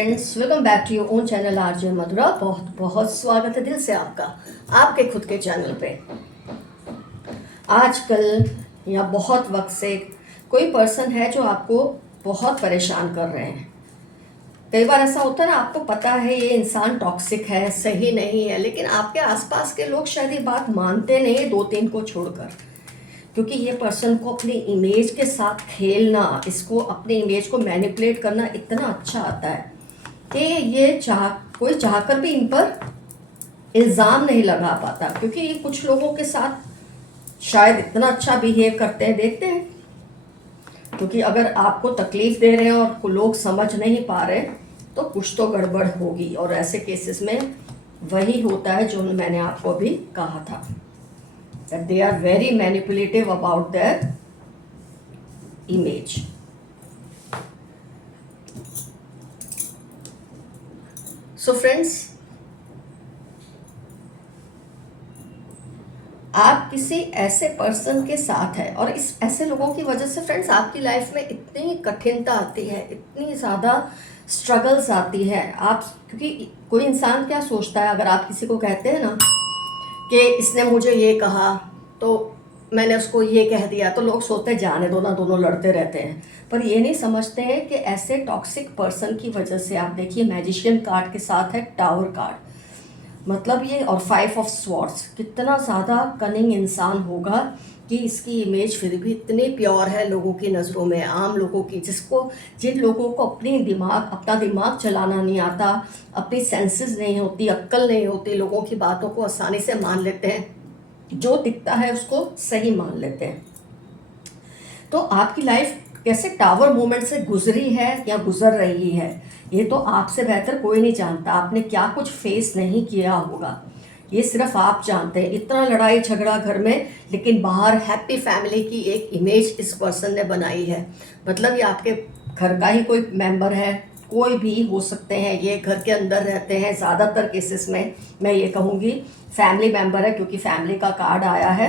Friends, welcome back to your own channel RJ Madhura. बहुत बहुत स्वागत है दिल से आपका आपके खुद के चैनल पे। आजकल या बहुत वक्त से कोई पर्सन है जो आपको बहुत परेशान कर रहे हैं। कई बार ऐसा होता है ना, आपको पता है ये इंसान टॉक्सिक है, सही नहीं है, लेकिन आपके आसपास के लोग शायद ये बात मानते नहीं, दो तीन को छोड़कर। क्योंकि ये पर्सन को अपनी इमेज के साथ खेलना, इसको अपनी इमेज को मैनिपुलेट करना इतना अच्छा आता है कि ये कोई चाहकर भी इन पर इल्ज़ाम नहीं लगा पाता। क्योंकि ये कुछ लोगों के साथ शायद इतना अच्छा बिहेव करते हैं, देखते हैं। क्योंकि अगर आपको तकलीफ दे रहे हैं और लोग समझ नहीं पा रहे तो कुछ तो गड़बड़ होगी। और ऐसे केसेस में वही होता है जो मैंने आपको अभी कहा था, that they are very manipulative about their image. So friends, आप किसी ऐसे पर्सन के साथ है और इस ऐसे लोगों की वजह से फ्रेंड्स आपकी लाइफ में इतनी कठिनता आती है, इतनी ज़्यादा स्ट्रगल्स आती है। आप क्योंकि कोई इंसान क्या सोचता है, अगर आप किसी को कहते हैं ना कि इसने मुझे ये कहा तो मैंने उसको ये कह दिया, तो लोग सोचते हैं जाने दो ना, दोनों लड़ते रहते हैं। पर ये नहीं समझते हैं कि ऐसे टॉक्सिक पर्सन की वजह से, आप देखिए मैजिशियन कार्ड के साथ है टावर कार्ड, मतलब ये, और 5 ऑफ स्वॉर्ड्स, कितना ज़्यादा कनिंग इंसान होगा कि इसकी इमेज फिर भी इतनी प्योर है लोगों की नज़रों में, आम लोगों की, जिन लोगों को अपना दिमाग चलाना नहीं आता, अपनी सेंसेस नहीं होती, अक्ल नहीं होती, लोगों की बातों को आसानी से मान लेते हैं, जो दिखता है उसको सही मान लेते हैं। तो आपकी लाइफ कैसे टावर मोमेंट से गुजरी है या गुजर रही है, ये तो आपसे बेहतर कोई नहीं जानता। आपने क्या कुछ फेस नहीं किया होगा, ये सिर्फ आप जानते हैं। इतना लड़ाई झगड़ा घर में, लेकिन बाहर हैप्पी फैमिली की एक इमेज इस पर्सन ने बनाई है। मतलब ये आपके घर का ही कोई मेंबर है, कोई भी हो सकते हैं, ये घर के अंदर रहते हैं। ज़्यादातर केसेस में मैं ये कहूँगी फैमिली मेंबर है, क्योंकि फैमिली का कार्ड आया है।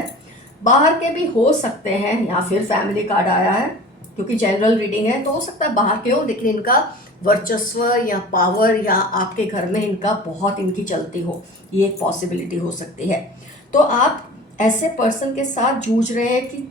बाहर के भी हो सकते हैं, या फिर फैमिली कार्ड आया है, क्योंकि जनरल रीडिंग है तो हो सकता है बाहर के हो, लेकिन इनका वर्चस्व या पावर या आपके घर में इनका बहुत इनकी चलती हो, ये एक पॉसिबिलिटी हो सकती है। तो आप ऐसे पर्सन के साथ जूझ रहे हैं कि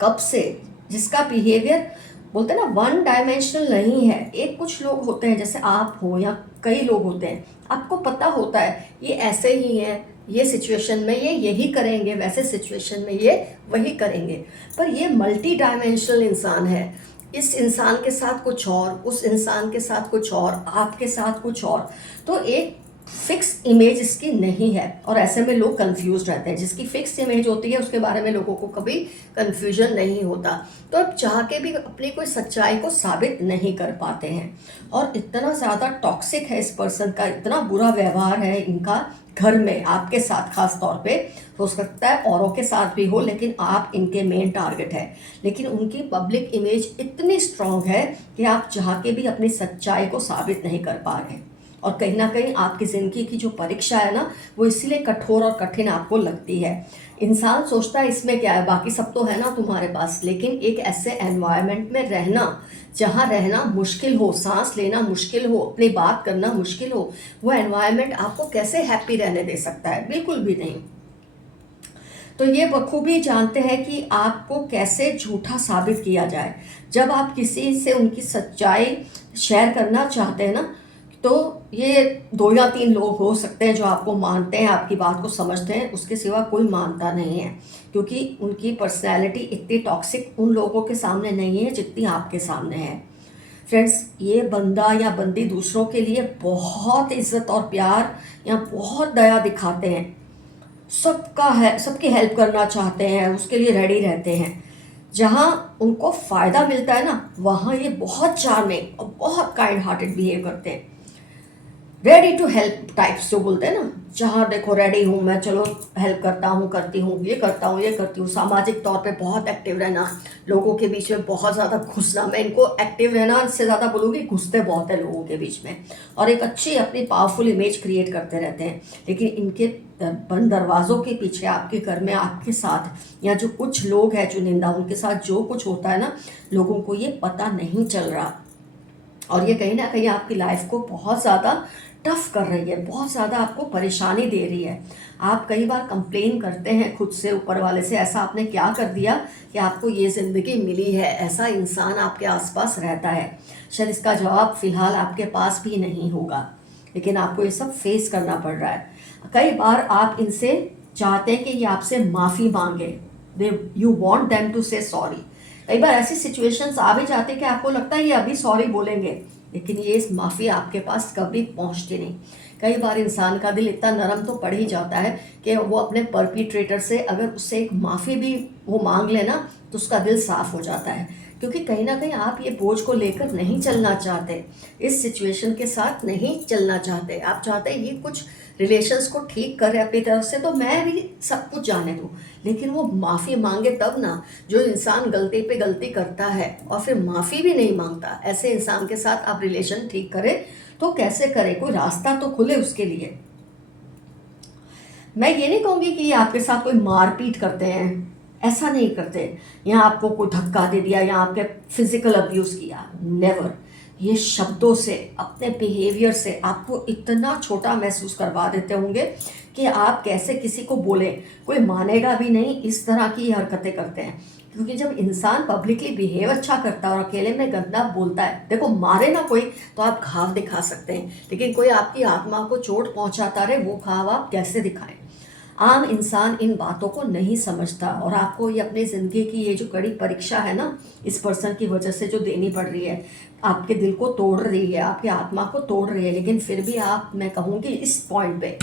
कब से, जिसका बिहेवियर बोलते हैं ना वन डायमेंशनल नहीं है। एक कुछ लोग होते हैं, जैसे आप हो या कई लोग होते हैं, आपको पता होता है ये ऐसे ही है, ये सिचुएशन में ये यही करेंगे, वैसे सिचुएशन में ये वही करेंगे। पर ये मल्टी डायमेंशनल इंसान है। इस इंसान के साथ कुछ और, उस इंसान के साथ कुछ और, आपके साथ कुछ और। तो एक फिक्स इमेज इसकी नहीं है, और ऐसे में लोग कंफ्यूज रहते हैं। जिसकी फिक्स इमेज होती है उसके बारे में लोगों को कभी कंफ्यूजन नहीं होता, तो अब चाह के भी अपनी कोई सच्चाई को साबित नहीं कर पाते हैं। और इतना ज़्यादा टॉक्सिक है इस पर्सन का, इतना बुरा व्यवहार है इनका घर में आपके साथ खास तौर पे। हो सकता है औरों के साथ भी हो, लेकिन आप इनके मेन टारगेट है। लेकिन उनकी पब्लिक इमेज इतनी स्ट्रांग है कि आप चाह के भी अपनी सच्चाई को साबित नहीं कर पा रहे। और कहीं ना कहीं आपकी ज़िंदगी की जो परीक्षा है ना, वो इसीलिए कठोर और कठिन आपको लगती है। इंसान सोचता है इसमें क्या है, बाकी सब तो है ना तुम्हारे पास। लेकिन एक ऐसे एनवायरनमेंट में रहना जहाँ रहना मुश्किल हो, सांस लेना मुश्किल हो, अपनी बात करना मुश्किल हो, वो एनवायरनमेंट आपको कैसे हैप्पी रहने दे सकता है? बिल्कुल भी नहीं। तो ये बखूबी जानते हैं कि आपको कैसे झूठा साबित किया जाए। जब आप किसी से उनकी सच्चाई शेयर करना चाहते हैं ना, तो ये 2 या 3 लोग हो सकते हैं जो आपको मानते हैं, आपकी बात को समझते हैं, उसके सिवा कोई मानता नहीं है। क्योंकि उनकी पर्सनैलिटी इतनी टॉक्सिक उन लोगों के सामने नहीं है जितनी आपके सामने है। फ्रेंड्स, ये बंदा या बंदी दूसरों के लिए बहुत इज्जत और प्यार या बहुत दया दिखाते हैं, सबकी हेल्प करना चाहते हैं, उसके लिए रेडी रहते हैं। जहाँ उनको फ़ायदा मिलता है ना, वहाँ ये बहुत चार्मिंग और बहुत काइंड हार्टेड बिहेव करते हैं। रेडी टू हेल्प टाइप्स जो बोलते हैं ना, जहाँ देखो रेडी हूँ मैं, चलो हेल्प करता हूँ, करती हूँ, ये करता हूँ, ये करती हूँ। सामाजिक तौर पे बहुत एक्टिव रहना, लोगों के बीच में बहुत ज़्यादा घुसना। मैं इनको एक्टिव रहना से ज़्यादा बोलूँगी, घुसते बहुत है लोगों के बीच में, और एक अच्छी अपनी पावरफुल इमेज क्रिएट करते रहते हैं। लेकिन इनके बंद दरवाज़ों के पीछे आपके घर में आपके साथ, या जो कुछ लोग हैं जो निंदा, उनके साथ जो कुछ होता है ना, लोगों को ये पता नहीं चल रहा। और ये कहीं ना कहीं आपकी लाइफ को बहुत ज़्यादा टफ कर रही है, बहुत ज़्यादा आपको परेशानी दे रही है। आप कई बार कंप्लेन करते हैं खुद से, ऊपर वाले से, ऐसा आपने क्या कर दिया कि आपको ये ज़िंदगी मिली है। ऐसा इंसान आपके आसपास रहता है, शायद इसका जवाब फ़िलहाल आपके पास भी नहीं होगा, लेकिन आपको ये सब फेस करना पड़ रहा है। कई बार आप इनसे चाहते हैं कि ये आपसे माफ़ी मांगे, दे यू वॉन्ट देम टू से सॉरी। कई बार ऐसी सिचुएशंस आ भी जाती है कि आपको लगता है ये अभी सॉरी बोलेंगे, लेकिन ये इस माफ़ी आपके पास कभी पहुंचती नहीं। कई बार इंसान का दिल इतना नरम तो पड़ ही जाता है कि वो अपने परपिट्रेटर से अगर उससे एक माफ़ी भी वो मांग लेना तो उसका दिल साफ हो जाता है, क्योंकि कहीं ना कहीं आप ये बोझ को लेकर नहीं चलना चाहते, इस सिचुएशन के साथ नहीं चलना चाहते। आप चाहते हैं ये कुछ रिलेशंस को ठीक करे अपनी तरफ से, तो मैं भी सब कुछ जाने दूँ, लेकिन वो माफ़ी मांगे तब ना। जो इंसान गलती पे गलती करता है और फिर माफ़ी भी नहीं मांगता, ऐसे इंसान के साथ आप रिलेशन ठीक करें तो कैसे करें? कोई रास्ता तो खुले उसके लिए। मैं ये नहीं कहूँगी कि ये आपके साथ कोई मारपीट करते हैं, ऐसा नहीं करते। यहाँ आपको कोई धक्का दे दिया या आपके फिजिकल अब्यूज़ किया, नेवर। ये शब्दों से, अपने बिहेवियर से आपको इतना छोटा महसूस करवा देते होंगे कि आप कैसे किसी को बोले, कोई मानेगा भी नहीं। इस तरह की ये हरकतें करते हैं, क्योंकि जब इंसान पब्लिकली बिहेव अच्छा करता है और अकेले में गंदा बोलता है, देखो मारे ना कोई तो आप घाव दिखा सकते हैं, लेकिन कोई आपकी आत्मा को चोट पहुंचाता रहे, वो घाव आप कैसे दिखाएं? आम इंसान इन बातों को नहीं समझता, और आपको ये अपनी ज़िंदगी की ये जो कड़ी परीक्षा है ना, इस पर्सन की वजह से जो देनी पड़ रही है, आपके दिल को तोड़ रही है, आपकी आत्मा को तोड़ रही है, लेकिन फिर भी आप, मैं कहूँगी इस पॉइंट पे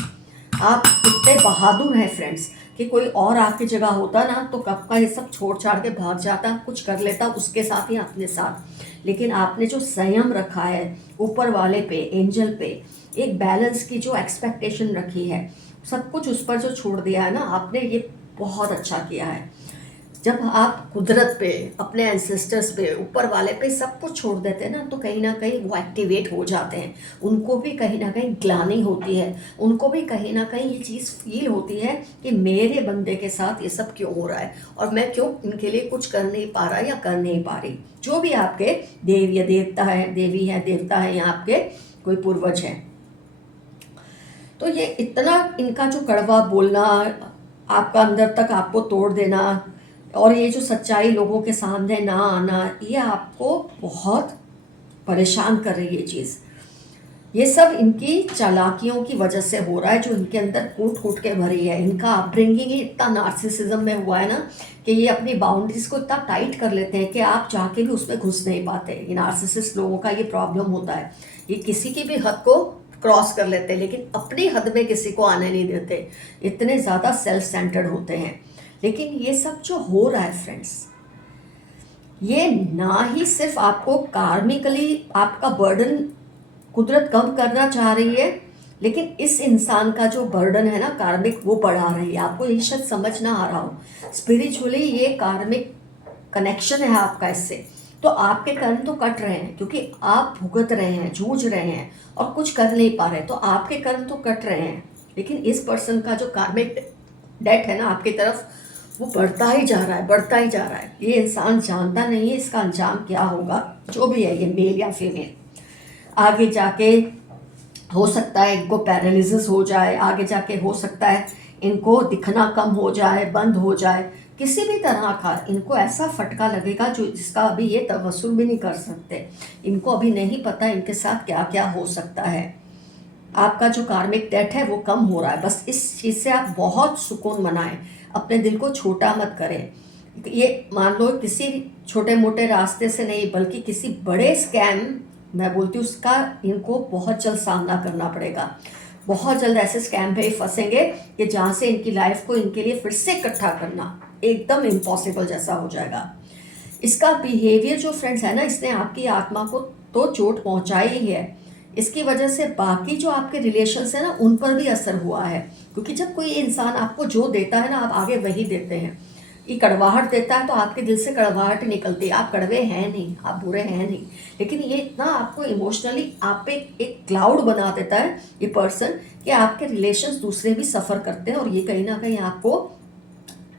आप इतने बहादुर हैं फ्रेंड्स कि कोई और आपकी जगह होता ना तो कब का ये सब छोड़ छाड़ के भाग जाता, कुछ कर लेता उसके साथ या अपने साथ। लेकिन आपने जो संयम रखा है ऊपर वाले पे, एंजल पे, एक बैलेंस की जो एक्सपेक्टेशन रखी है, सब कुछ उस पर जो छोड़ दिया है ना आपने, ये बहुत अच्छा किया है। जब आप कुदरत पे, अपने एंसेस्टर्स पे, ऊपर वाले पे सब कुछ छोड़ देते हैं ना कहीं वो एक्टिवेट हो जाते हैं। उनको भी कहीं ना कहीं ग्लानि होती है, उनको भी कहीं ना कहीं ये चीज़ फील होती है कि मेरे बंदे के साथ ये सब क्यों हो रहा है और मैं क्यों इनके लिए कुछ कर नहीं पा रहा या कर नहीं पा रही। जो भी आपके देव या देवता है, देवी है, देवता है, या आपके कोई पूर्वज हैं, तो ये इतना इनका जो कड़वा बोलना, आपका अंदर तक आपको तोड़ देना, और ये जो सच्चाई लोगों के सामने ना आना, ये आपको बहुत परेशान कर रही है चीज़। ये सब इनकी चालाकियों की वजह से हो रहा है, जो इनके अंदर कूट कूट के भरी है। इनका अपब्रिंगिंग ही इतना नार्सिसिज्म में हुआ है ना कि ये अपनी बाउंड्रीज को इतना टाइट कर लेते हैं कि आप चाह के भी उसमें घुस नहीं पाते। ये नार्सिसिस्ट लोगों का ये प्रॉब्लम होता है, ये किसी की भी हद को क्रॉस कर लेते हैं, लेकिन अपनी हद में किसी को आने नहीं देते, इतने ज़्यादा सेल्फ सेंटर्ड होते हैं। लेकिन ये सब जो हो रहा है फ्रेंड्स, ये ना ही सिर्फ आपको कार्मिकली आपका बर्डन कुदरत कम करना चाह रही है, लेकिन इस इंसान का जो बर्डन है ना कार्मिक, वो बढ़ा रही है। आपको ये शायद समझ ना आ रहा हो, स्पिरिचुअली ये कार्मिक कनेक्शन है आपका इससे। तो आपके कर्म तो कट रहे हैं क्योंकि आप भुगत रहे हैं, जूझ रहे हैं और कुछ कर नहीं पा रहे, तो आपके कर्म तो कट रहे हैं। लेकिन इस पर्सन का जो कार्मिक डेट है ना आपकी तरफ, वो बढ़ता ही जा रहा है, बढ़ता ही जा रहा है। ये इंसान जानता नहीं है इसका अंजाम क्या होगा, जो भी है, ये मेल या फीमेल। आगे जाके हो सकता है इनको पैरालिसिस हो जाए, आगे जाके हो सकता है इनको दिखना कम हो जाए, बंद हो जाए, किसी भी तरह का इनको ऐसा फटका लगेगा जो जिसका अभी ये तवस्सुल भी नहीं कर सकते। इनको अभी नहीं पता इनके साथ क्या क्या हो सकता है। आपका जो कार्मिक डेट है वो कम हो रहा है, बस इस चीज़ से आप बहुत सुकून मनाएं, अपने दिल को छोटा मत करें। ये मान लो किसी छोटे मोटे रास्ते से नहीं, बल्कि किसी बड़े स्कैम, मैं बोलती हूँ उसका इनको बहुत जल्द सामना करना पड़ेगा। बहुत जल्द ऐसे स्कैम पे फंसेंगे कि जहाँ से इनकी लाइफ को इनके लिए फिर से इकट्ठा करना एकदम इम्पॉसिबल जैसा हो जाएगा। इसका बिहेवियर जो फ्रेंड्स है ना, इसने आपकी आत्मा को तो चोट पहुँचाई ही है, इसकी वजह से बाकी जो आपके रिलेशंस है ना उन पर भी असर हुआ है। क्योंकि जब कोई इंसान आपको जो देता है ना, आप आगे वही देते हैं। ये कड़वाहट देता है तो आपके दिल से कड़वाहट निकलती है। आप कड़वे हैं नहीं, आप बुरे हैं नहीं, लेकिन ये इतना आपको इमोशनली आप पे एक क्लाउड बना देता है ये पर्सन कि आपके रिलेशंस दूसरे भी सफ़र करते हैं, और ये कहीं ना कहीं आपको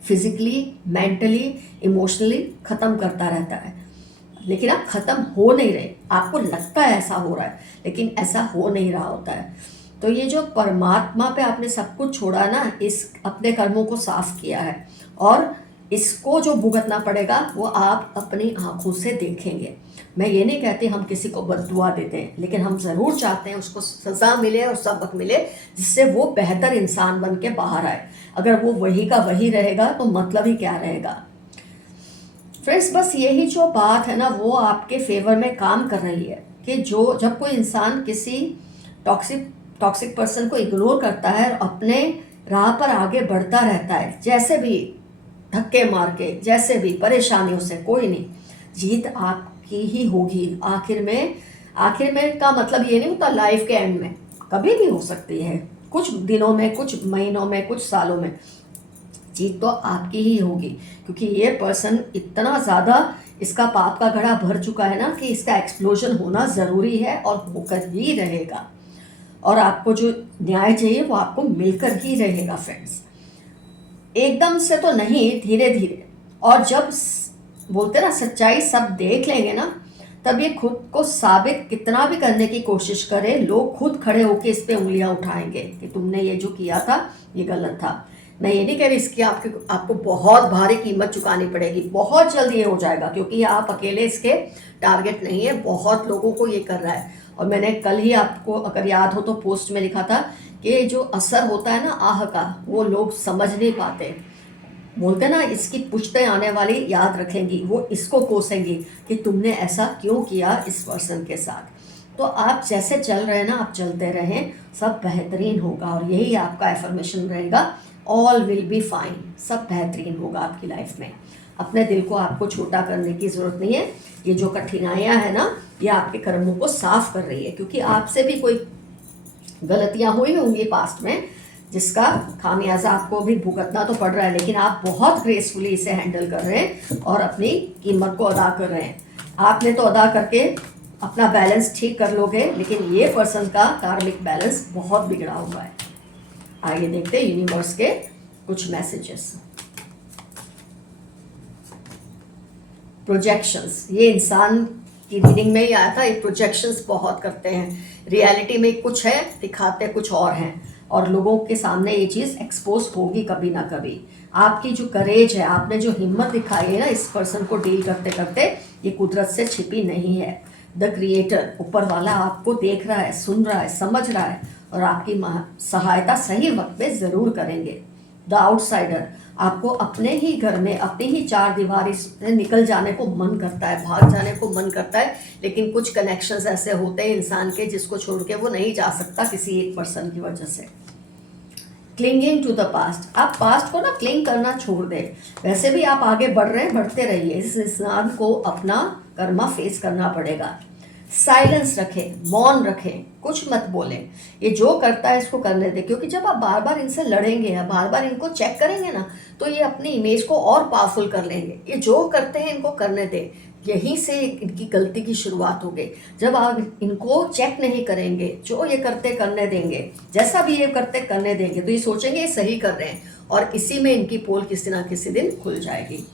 फिजिकली, मेंटली, इमोशनली ख़त्म करता रहता है। लेकिन आप ख़त्म हो नहीं रहे। आपको लगता है ऐसा हो रहा है, लेकिन ऐसा हो नहीं रहा होता है। तो ये जो परमात्मा पे आपने सब कुछ छोड़ा ना, इस अपने कर्मों को साफ किया है, और इसको जो भुगतना पड़ेगा वो आप अपनी आंखों से देखेंगे। मैं ये नहीं कहती हम किसी को बद्दुआ देते हैं, लेकिन हम ज़रूर चाहते हैं उसको सज़ा मिले और सबक मिले, जिससे वो बेहतर इंसान बन के बाहर आए। अगर वो वही का वही रहेगा तो मतलब ही क्या रहेगा। फ्रेंड्स, बस यही जो बात है ना, वो आपके फेवर में काम कर रही है कि जो जब कोई इंसान किसी टॉक्सिक पर्सन को इग्नोर करता है और अपने राह पर आगे बढ़ता रहता है, जैसे भी धक्के मार के, जैसे भी परेशानियों से, कोई नहीं, जीत आपकी ही होगी आखिर में। आखिर में का मतलब ये नहीं होता लाइफ के एंड में, कभी भी हो सकती है, कुछ दिनों में, कुछ महीनों में, कुछ सालों में जीत तो आपकी ही होगी। क्योंकि ये पर्सन इतना ज़्यादा इसका पाप का घड़ा भर चुका है ना कि इसका एक्सप्लोजन होना ज़रूरी है और होकर ही रहेगा। और आपको जो न्याय चाहिए वो आपको मिलकर ही रहेगा फ्रेंड्स, एकदम से तो नहीं, धीरे धीरे। और जब बोलते ना सच्चाई सब देख लेंगे ना, तब ये खुद को साबित कितना भी करने की कोशिश करे, लोग खुद खड़े होकर इस पे उंगलियां उठाएंगे कि तुमने ये जो किया था ये गलत था। मैं ये नहीं कह रही इसकी आपको बहुत भारी कीमत चुकानी पड़ेगी, बहुत जल्द ये हो जाएगा, क्योंकि आप अकेले इसके टारगेट नहीं है, बहुत लोगों को ये कर रहा है। और मैंने कल ही आपको अगर याद हो तो पोस्ट में लिखा था कि जो असर होता है ना आह का, वो लोग समझ नहीं पाते। बोलते ना इसकी पुश्तें आने वाली याद रखेंगी, वो इसको कोसेंगी कि तुमने ऐसा क्यों किया इस पर्सन के साथ। तो आप जैसे चल रहे हैं ना, आप चलते रहें, सब बेहतरीन होगा। और यही आपका एफर्मेशन रहेगा, ऑल विल बी फाइन, सब बेहतरीन होगा आपकी लाइफ में। अपने दिल को आपको छोटा करने की ज़रूरत नहीं है। ये जो कठिनाइयाँ हैं ना, ये आपके कर्मों को साफ कर रही है, क्योंकि आपसे भी कोई गलतियाँ हुई होंगी पास्ट में, जिसका खामियाजा आपको भी भुगतना तो पड़ रहा है, लेकिन आप बहुत ग्रेसफुली इसे हैंडल कर रहे हैं और अपनी कीमत को अदा कर रहे हैं। आपने तो अदा करके अपना बैलेंस ठीक कर लोगे, लेकिन ये पर्सन का कार्मिक बैलेंस बहुत बिगड़ा हुआ है। आइए देखते हैं यूनिवर्स के कुछ मैसेजेस। प्रोजेक्शंस, ये इंसान की रीडिंग में ही आया था। ये प्रोजेक्शंस बहुत करते हैं, रियलिटी में कुछ है, दिखाते कुछ और हैं, और लोगों के सामने ये चीज़ एक्सपोज होगी कभी ना कभी। आपकी जो करेज है, आपने जो हिम्मत दिखाई है ना इस पर्सन को डील करते करते, ये कुदरत से छिपी नहीं है। द क्रिएटर, ऊपर वाला आपको देख रहा है, सुन रहा है, समझ रहा है, और आपकी सहायता सही वक्त पे ज़रूर करेंगे। द आउटसाइडर, आपको अपने ही घर में, अपनी ही चार दीवारी से निकल जाने को मन करता है, भाग जाने को मन करता है, लेकिन कुछ कनेक्शंस ऐसे होते हैं इंसान के जिसको छोड़ के वो नहीं जा सकता किसी एक पर्सन की वजह से। क्लिंगिंग टू द पास्ट, आप पास्ट को ना क्लिंग करना छोड़ दें। वैसे भी आप आगे बढ़ रहे हैं, बढ़ते रहिए। इस इंसान को अपना कर्मा फेस करना पड़ेगा। साइलेंस रखें, मौन रखें, कुछ मत बोलें। ये जो करता है इसको करने दें, क्योंकि जब आप बार बार इनसे लड़ेंगे या बार बार इनको चेक करेंगे ना, तो ये अपनी इमेज को और पावरफुल कर लेंगे। ये जो करते हैं इनको करने दें, यहीं से इनकी गलती की शुरुआत हो गई। जब आप इनको चेक नहीं करेंगे, जो ये करते करने देंगे, जैसा भी ये करते करने देंगे, तो ये सोचेंगे ये सही कर रहे हैं, और इसी में इनकी पोल किसी ना किसी दिन खुल जाएगी।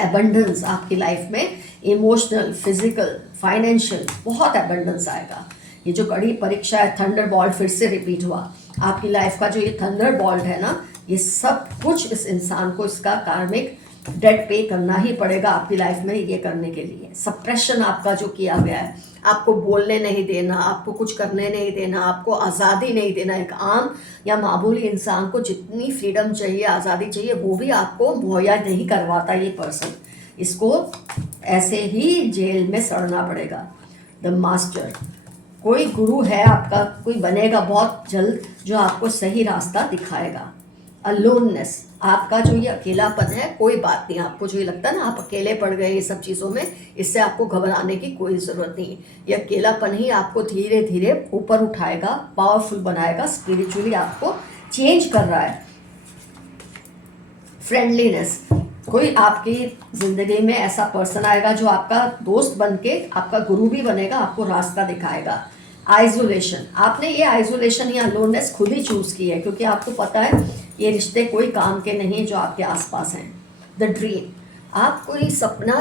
एबंडेंस, आपकी लाइफ में इमोशनल, फिजिकल, फाइनेंशियल बहुत एबंडेंस आएगा। ये जो कड़ी परीक्षा है, थंडरबॉल्ट फिर से रिपीट हुआ। आपकी लाइफ का जो ये थंडरबॉल्ट है ना, ये सब कुछ इस इंसान को इसका कार्मिक डेट पे करना ही पड़ेगा आपकी लाइफ में। ये करने के लिए सप्रेशन आपका जो किया गया है, आपको बोलने नहीं देना, आपको कुछ करने नहीं देना, आपको आज़ादी नहीं देना। एक आम या मामूली इंसान को जितनी फ्रीडम चाहिए, आज़ादी चाहिए, वो भी आपको मुहैया नहीं करवाता ये पर्सन। इसको ऐसे ही जेल में सड़ना पड़ेगा। द मास्टर, कोई गुरु है आपका, कोई बनेगा बहुत जल्द जो आपको सही रास्ता दिखाएगा। अलोननेस, आपका जो ये अकेलापन है, कोई बात नहीं। आपको जो ये लगता है ना आप अकेले पड़ गए ये सब चीज़ों में, इससे आपको घबराने की कोई ज़रूरत नहीं। ये अकेलापन ही आपको धीरे धीरे ऊपर उठाएगा, पावरफुल बनाएगा, स्पिरिचुअली आपको चेंज कर रहा है। फ्रेंडलीनेस, कोई आपकी ज़िंदगी में ऐसा पर्सन आएगा जो आपका दोस्त बन के आपका गुरु भी बनेगा, आपको रास्ता दिखाएगा। आइसोलेशन, आपने ये आइसोलेशन या लोननेस खुद ही चूज़ की है, क्योंकि आपको पता है ये रिश्ते कोई काम के नहीं जो आपके आसपास हैं। द ड्रीम, आप कोई सपना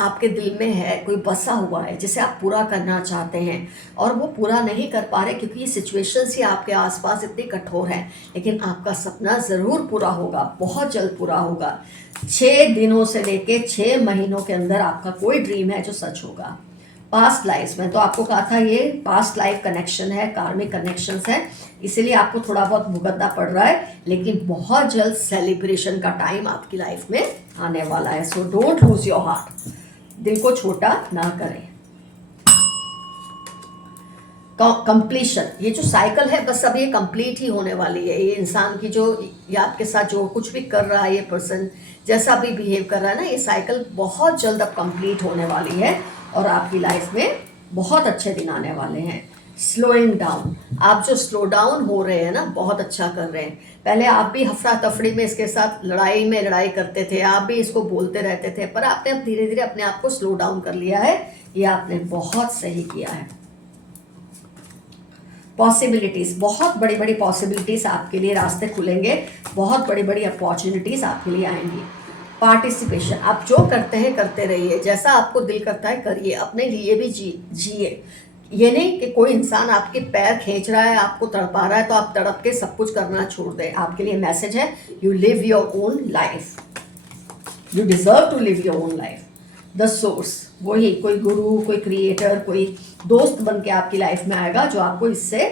आपके दिल में है, कोई बसा हुआ है जिसे आप पूरा करना चाहते हैं और वो पूरा नहीं कर पा रहे क्योंकि ये सिचुएशंस ही आपके आसपास इतनी कठोर हैं, लेकिन आपका सपना ज़रूर पूरा होगा, बहुत जल्द पूरा होगा। 6 दिनों से लेके 6 महीनों के अंदर आपका कोई ड्रीम है जो सच होगा। पास्ट लाइफ में तो आपको कहा था ये पास्ट लाइफ कनेक्शन है, कार्मिक कनेक्शंस है, इसीलिए आपको थोड़ा बहुत भुगतना पड़ रहा है, लेकिन बहुत जल्द सेलिब्रेशन का टाइम आपकी लाइफ में आने वाला है। So don't lose your heart, दिल को छोटा ना करें। कंप्लीशन, ये जो साइकिल है बस अब ये कंप्लीट ही होने वाली है। ये इंसान की जो या आपके साथ जो कुछ भी कर रहा है, ये पर्सन जैसा भी बिहेव कर रहा है ना, ये साइकिल बहुत जल्द अब कंप्लीट होने वाली है और आपकी लाइफ में बहुत अच्छे दिन आने वाले हैं। स्लोइंग डाउन, आप जो स्लो डाउन हो रहे हैं ना, बहुत अच्छा कर रहे हैं। पहले आप भी हफरा तफड़ी में इसके साथ लड़ाई में लड़ाई करते थे, आप भी इसको बोलते रहते थे, पर आपने अब धीरे धीरे अपने आप को स्लो डाउन कर लिया है। ये आपने बहुत सही किया है। पॉसिबिलिटीज़, बहुत बड़ी बड़ी पॉसिबिलिटीज़ आपके लिए रास्ते खुलेंगे, बहुत बड़ी बड़ी अपॉर्चुनिटीज़ आपके लिए आएंगी। पार्टिसिपेशन, आप जो करते हैं करते रहिए, जैसा आपको दिल करता है करिए, अपने लिए भी जिए। ये नहीं कि कोई इंसान आपके पैर खींच रहा है, आपको तड़पा रहा है तो आप तड़प के सब कुछ करना छोड़ दें। आपके लिए मैसेज है, you live your own life, you deserve to live your own life. The source, वही कोई गुरु, कोई क्रिएटर, कोई दोस्त बन के आपकी लाइफ में आएगा जो आपको इससे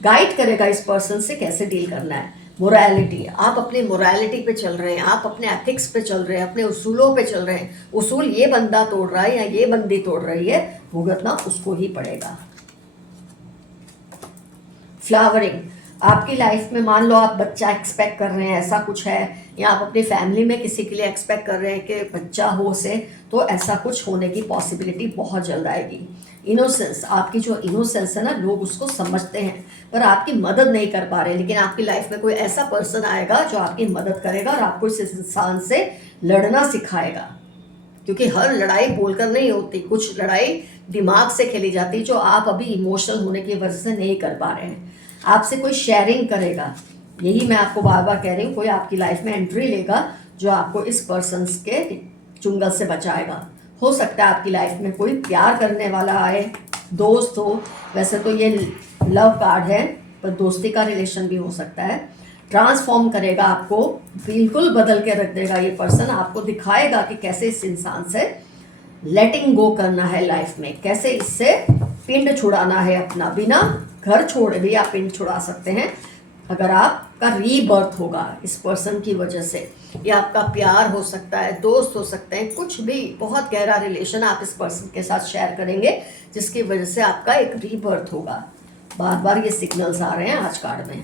गाइड करेगा, इस पर्सन से कैसे डील करना है। मोरालिटी, आप अपनी मोरालिटी पे चल रहे हैं, आप अपने एथिक्स पे चल रहे हैं, अपने उसूलों पे चल रहे हैं। उसूल ये बंदा तोड़ रहा है या ये बंदी तोड़ रही है, भुगतना उसको ही पड़ेगा। फ्लावरिंग, आपकी लाइफ में मान लो आप बच्चा एक्सपेक्ट कर रहे हैं, ऐसा कुछ है, या आप अपनी फैमिली में किसी के लिए एक्सपेक्ट कर रहे हैं कि बच्चा हो से, तो ऐसा कुछ होने की पॉसिबिलिटी बहुत जल्द आएगी। इनोसेंस, आपकी जो इनोसेंस है ना, लोग उसको समझते हैं पर आपकी मदद नहीं कर पा रहे, लेकिन आपकी लाइफ में कोई ऐसा पर्सन आएगा जो आपकी मदद करेगा और आपको इस इंसान से लड़ना सिखाएगा। क्योंकि हर लड़ाई बोलकर नहीं होती, कुछ लड़ाई दिमाग से खेली जाती जो आप अभी इमोशनल होने की वजह से नहीं कर पा रहे हैं। आपसे कोई शेयरिंग करेगा, यही मैं आपको बार बार कह रही हूँ, कोई आपकी लाइफ में एंट्री लेगा जो आपको इस पर्सन के चुंगल से बचाएगा। हो सकता है आपकी लाइफ में कोई प्यार करने वाला आए, दोस्त हो, वैसे तो ये लव कार्ड है पर दोस्ती का रिलेशन भी हो सकता है। ट्रांसफॉर्म करेगा, आपको बिल्कुल बदल के रख देगा ये पर्सन, आपको दिखाएगा कि कैसे इस इंसान से लेटिंग गो करना है लाइफ में, कैसे इससे पिंड छुड़ाना है अपना। बिना घर छोड़े भी आप पिंड छुड़ा सकते हैं अगर आपका रीबर्थ होगा इस पर्सन की वजह से। या आपका प्यार हो सकता है, दोस्त हो सकते हैं, कुछ भी बहुत गहरा रिलेशन आप इस पर्सन के साथ शेयर करेंगे जिसकी वजह से आपका एक रीबर्थ होगा। बार बार ये सिग्नल्स आ रहे हैं आज कार्ड में।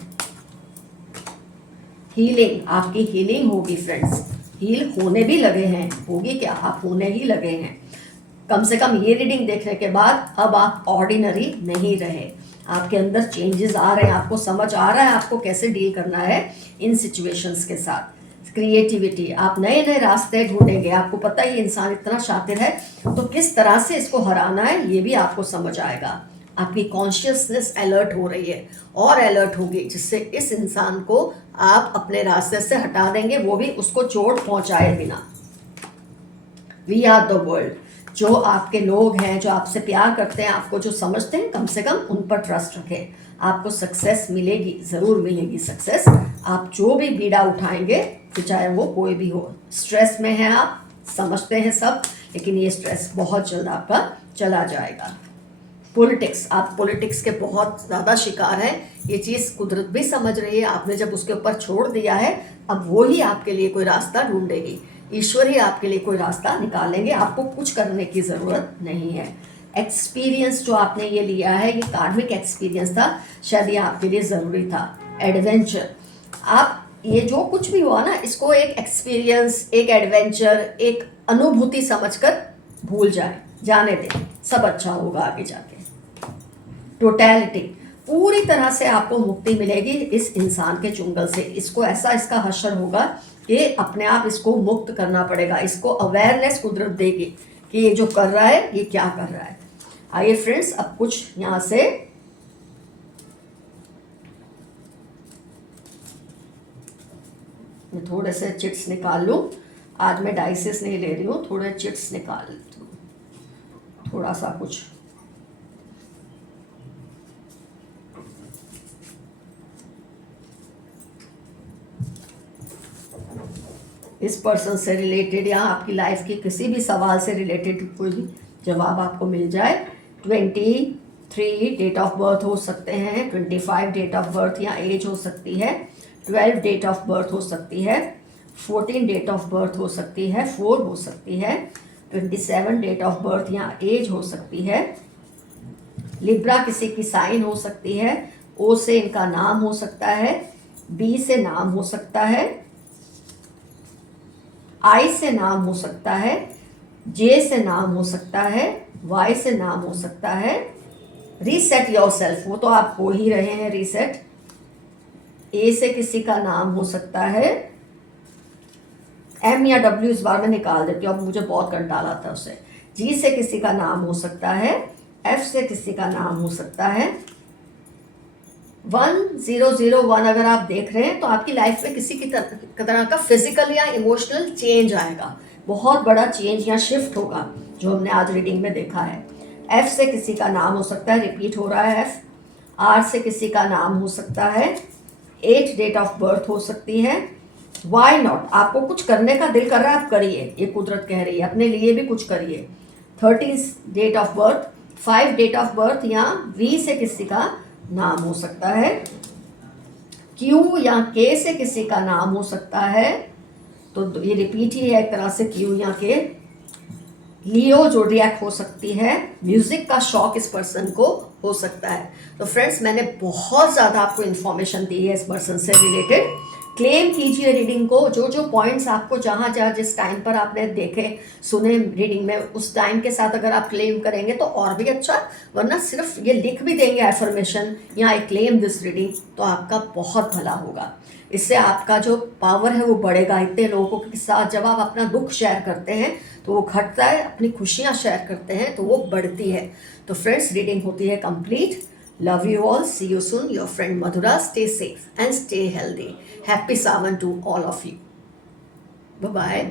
हीलिंग, आपकी हीलिंग होगी फ्रेंड्स, हील होने भी लगे हैं, होगी क्या, आप होने ही लगे हैं। कम से कम ये रीडिंग देखने के बाद अब आप ऑर्डिनरी नहीं रहे, आपके अंदर चेंजेस आ रहे हैं, आपको समझ आ रहा है आपको कैसे डील करना है इन सिचुएशंस के साथ। क्रिएटिविटी, आप नए नए रास्ते ढूंढेंगे, आपको पता है ये इंसान इतना शातिर है तो किस तरह से इसको हराना है ये भी आपको समझ आएगा। आपकी कॉन्शियसनेस अलर्ट हो रही है और अलर्ट होगी, जिससे इस इंसान को आप अपने रास्ते से हटा देंगे, वो भी उसको चोट पहुंचाए बिना। वी आर द वर्ल्ड, जो आपके लोग हैं, जो आपसे प्यार करते हैं, आपको जो समझते हैं, कम से कम उन पर ट्रस्ट रखें, आपको सक्सेस मिलेगी, ज़रूर मिलेगी सक्सेस। आप जो भी बीड़ा उठाएंगे, फिर चाहे वो कोई भी हो, स्ट्रेस में हैं आप, समझते हैं सब, लेकिन ये स्ट्रेस बहुत जल्द आपका चला जाएगा। पॉलिटिक्स, आप पॉलिटिक्स के बहुत ज़्यादा शिकार हैं, ये चीज़ कुदरत भी समझ रही है, आपने जब उसके ऊपर छोड़ दिया है, अब वो ही आपके लिए कोई रास्ता ढूंढेगी, ईश्वर ही आपके लिए कोई रास्ता निकालेंगे, आपको कुछ करने की ज़रूरत नहीं है। एक्सपीरियंस जो आपने ये लिया है, ये कार्मिक एक्सपीरियंस था, शायद ये आपके लिए ज़रूरी था। एडवेंचर, आप ये जो कुछ भी हुआ ना, इसको एक एक्सपीरियंस, एक एडवेंचर, एक अनुभूति समझकर भूल जाए, जाने दें, सब अच्छा होगा आगे जाके। टोटैलिटी, पूरी तरह से आपको मुक्ति मिलेगी इस इंसान के चुंगल से, इसको ऐसा इसका हश्र होगा कि अपने आप इसको मुक्त करना पड़ेगा, इसको अवेयरनेस कुदरत देगी कि ये जो कर रहा है ये क्या कर रहा है। आइए फ्रेंड्स, अब कुछ यहाँ से मैं थोड़े से चिट्स निकाल लूँ आज मैं डाइसेस नहीं ले रही हूँ, थोड़े चिट्स निकाल लेती हूँ, थोड़ा सा कुछ। इस पर्सन से रिलेटेड या आपकी लाइफ की किसी भी सवाल से रिलेटेड कोई भी जवाब आपको मिल जाए। 23 डेट ऑफ बर्थ हो सकते हैं, 25 डेट ऑफ बर्थ या एज हो सकती है, 12 डेट ऑफ बर्थ हो सकती है, 14 डेट ऑफ बर्थ हो सकती है, 4 हो सकती है, 27 डेट ऑफ बर्थ या एज हो सकती है। लिब्रा किसी की साइन हो सकती है, ओ से इनका नाम हो सकता है, बी से नाम हो सकता है, आई से नाम हो सकता है, जे से नाम हो सकता है, वाई से नाम हो सकता है। रीसेट योरसेल्फ, वो तो आप हो ही रहे हैं रीसेट। ए से किसी का नाम हो सकता है, एम या डब्ल्यू इस बार में निकाल देती हूँ, अब मुझे बहुत कंटाल आता है उससे। जी से किसी का नाम हो सकता है, एफ से किसी का नाम हो सकता है। 1001 अगर आप देख रहे हैं तो आपकी लाइफ में किसी की तरह का फिजिकल या इमोशनल चेंज आएगा, बहुत बड़ा चेंज या शिफ्ट होगा जो हमने आज रीडिंग में देखा है। एफ से किसी का नाम हो सकता है, रिपीट हो रहा है एफ। आर से किसी का नाम हो सकता है, 8 डेट ऑफ बर्थ हो सकती है। वाई नॉट, आपको कुछ करने का दिल कर रहा है आप करिए, ये कुदरत कह रही है, अपने लिए भी कुछ करिए। 30 date of birth, 5 date of birth या वी से किसी का नाम हो सकता है। क्यू या के से किसी का नाम हो सकता है, तो ये रिपीट ही है एक तरह से, क्यू या के। लियो जोडियक हो सकती है, म्यूजिक का शौक इस पर्सन को हो सकता है। तो फ्रेंड्स, मैंने बहुत ज़्यादा आपको इन्फॉर्मेशन दी है इस पर्सन से रिलेटेड। क्लेम कीजिए रीडिंग को, जो जो पॉइंट्स आपको जहाँ जहाँ जिस टाइम पर आपने देखे सुने रीडिंग में, उस टाइम के साथ अगर आप क्लेम करेंगे तो और भी अच्छा, वरना सिर्फ ये लिख भी देंगे एफर्मेशन या आई क्लेम दिस रीडिंग, तो आपका बहुत भला होगा। इससे आपका जो पावर है वो बढ़ेगा। इतने लोगों के साथ जब आप अपना दुख शेयर करते हैं तो वो घटता है, अपनी खुशियाँ शेयर करते हैं तो वो बढ़ती है। तो फ्रेंड्स, रीडिंग होती है complete. Love you all. See you soon. Your friend Madhura. Stay safe and stay healthy. Happy Savan to all of you. Bye-bye.